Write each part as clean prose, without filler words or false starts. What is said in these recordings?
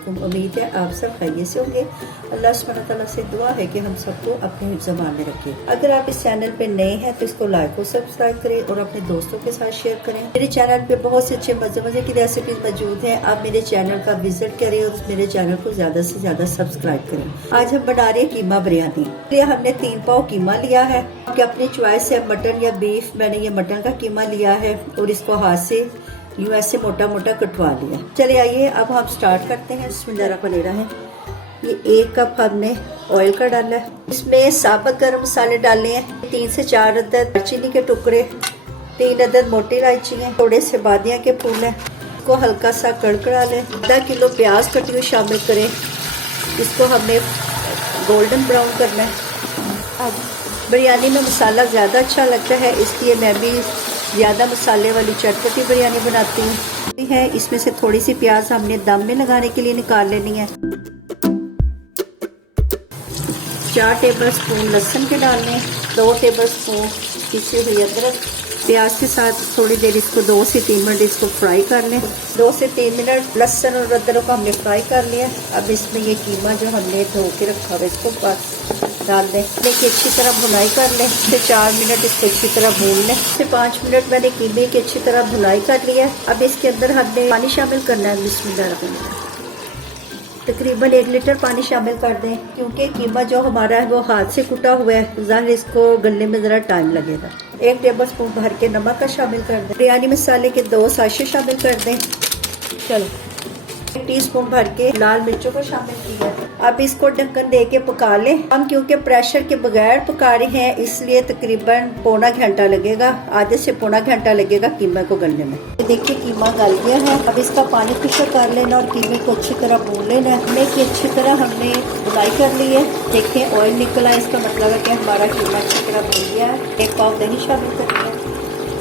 वालेकुम। उम्मीद है आप सब खैरियत से होंगे। अल्लाह सुब्हानहू तआला से दुआ है कि हम सबको अपने ज़बान में रखे। अगर आप इस चैनल पे नए हैं तो इसको लाइक और सब्सक्राइब करें और अपने दोस्तों के साथ शेयर करें। मेरे चैनल पे बहुत से अच्छे मज़े की रेसिपीज मौजूद हैं। आप मेरे चैनल का विजिट करें और मेरे चैनल को ज़्यादा से ज़्यादा सब्सक्राइब करें। आज हम बना रहे हैं कीमा बिरयानी। ये हमने 3 पाव कीमा लिया है कि अपनी चॉइस है, मटन या बीफ। मैंने ये मटन का कीमा लिया है और इसको हाथ से यूँ ऐसे मोटा मोटा कटवा लिया। चले आइए अब हम स्टार्ट करते हैं। बिस्मिल्लाहिर्रहमानिर्रहीम। ये 1 कप हमने ऑयल का डाला है। इसमें साबुत गरम मसाले डालने हैं। 3 से 4 अदद दालचीनी के टुकड़े, 3 अदद मोटी इलायची है, थोड़े से बादिया के फूल है। इसको हल्का सा कड़कड़ा लें। आधा किलो प्याज कटी हुई शामिल करें। इसको हमें गोल्डन ब्राउन करना है। अब बिरयानी में मसाला ज़्यादा अच्छा लगता है, इसलिए मैं भी ज़्यादा मसाले वाली चटपटी बिरयानी बनाती हूँ। है इसमें से थोड़ी सी प्याज हमने दम में लगाने के लिए निकाल लेनी है। 4 टेबल स्पून लहसुन के डालने, 2 टेबल स्पून पिसी हुई अदरक। प्याज के साथ थोड़ी देर इसको 2 से 3 मिनट इसको फ्राई कर लें। 2 से 3 मिनट लहसुन और अदरक को हमने फ्राई कर लिया। अब इसमें ये कीमा जो हमने धो के रखा हुआ इसको डाल दें। देखिए अच्छी तरह भुनाई कर लें। फिर 4 मिनट इसको अच्छी तरह भून लें। फिर 5 मिनट मैंने कीमे की अच्छी तरह भुनाई कर लिया। अब इसके अंदर हमने पानी शामिल करना है। बिस्मिल्लाह। तकरीबन 1 लीटर पानी शामिल कर दें, क्योंकि कीमा जो हमारा है वो हाथ से कुटा हुआ है, ज़ाहिर इसको गलने में ज़रा टाइम लगेगा। 1 टेबल स्पून भर के नमक का शामिल कर दें। बिरयानी मसाले के 2 साशे शामिल कर दें। चलो 1 टीस्पून भर के लाल मिर्चों को शामिल किया। अब इसको ढक्कन दे के पका लें। हम क्योंकि प्रेशर के बगैर पका रहे हैं, इसलिए तकरीबन पौना घंटा लगेगा, आधे से पौना घंटा लगेगा कीमा को गलने में। देखिए कीमा गल गया है। अब इसका पानी खुश्क कर लेना और कीमे को अच्छी तरह भून लेना है। कीमे की अच्छी तरह हमने बुनाई कर ली है। देखिए ऑयल निकला है, इसका मतलब है कि हमारा कीमा अच्छी तरह भून गया है। 1 पाव दही शामिल करिए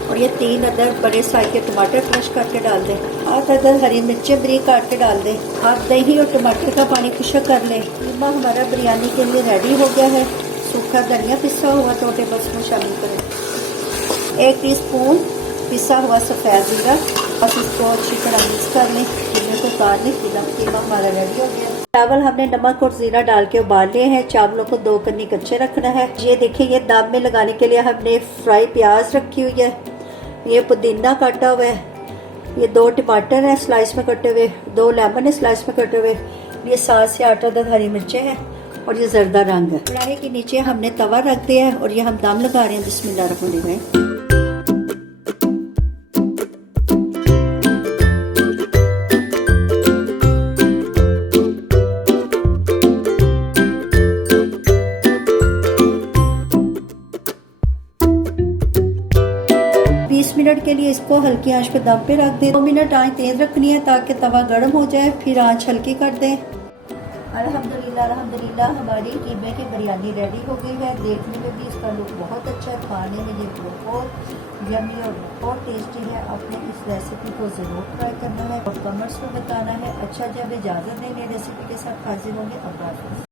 और ये 3 अदद बड़े साइज के टमाटर क्रश करके डाल दें। 8 अदद हरी मिर्चें बारीक काट के डाल दें। आप दही और टमाटर का पानी खुश्क कर लें। कीमा हमारा बिरयानी के लिए रेडी हो गया है। सूखा धनिया पिसा हुआ 2 टेबल स्पून शामिल करें। 1 टीस्पून पिसा हुआ सफ़ेद ज़ीरा। बस इसको अच्छी तरह मिक्स कर लें। कीमे को उतार लें। कीमा हमारा रेडी हो गया। चावल हमने नमक और ज़ीरा डाल के उबाल लिए हैं। चावलों को 2 कन्नी कच्चे रखना है। ये देखिए ये दम में लगाने के लिए हमने फ्राई प्याज रखी हुई है। ये पुदीना काटा हुआ है। ये 2 टमाटर हैं स्लाइस में कटे हुए, 2 लेमन है स्लाइस में कटे हुए। ये 7 से 8 अदद हरी मिर्चें हैं और ये जर्दा रंग है। कढ़ाई के नीचे हमने तवा रख दिया है और ये हम दम लगा रहे हैं। बिस्मिल्लाहिर्रहमानिर्रहीम। 20 मिनट के लिए इसको हल्की आंच पे दम पे रख दें। 2 मिनट आंच तेज रखनी है ताकि तवा गर्म हो जाए, फिर आंच हल्की कर दें। अल्हम्दुलिल्लाह हमारी कीमे की बिरयानी रेडी हो गई है। देखने में भी इसका लुक बहुत अच्छा है, खाने में ये बहुत यम्मी और बहुत टेस्टी है। आपने इस रेसिपी को ज़रूर ट्राई करना है और कमेंट्स में बताना है। अच्छा जब इजाज़त दें, नई रेसिपी के साथ हाजिर होंगे। अल्लाह हाफ़िज़।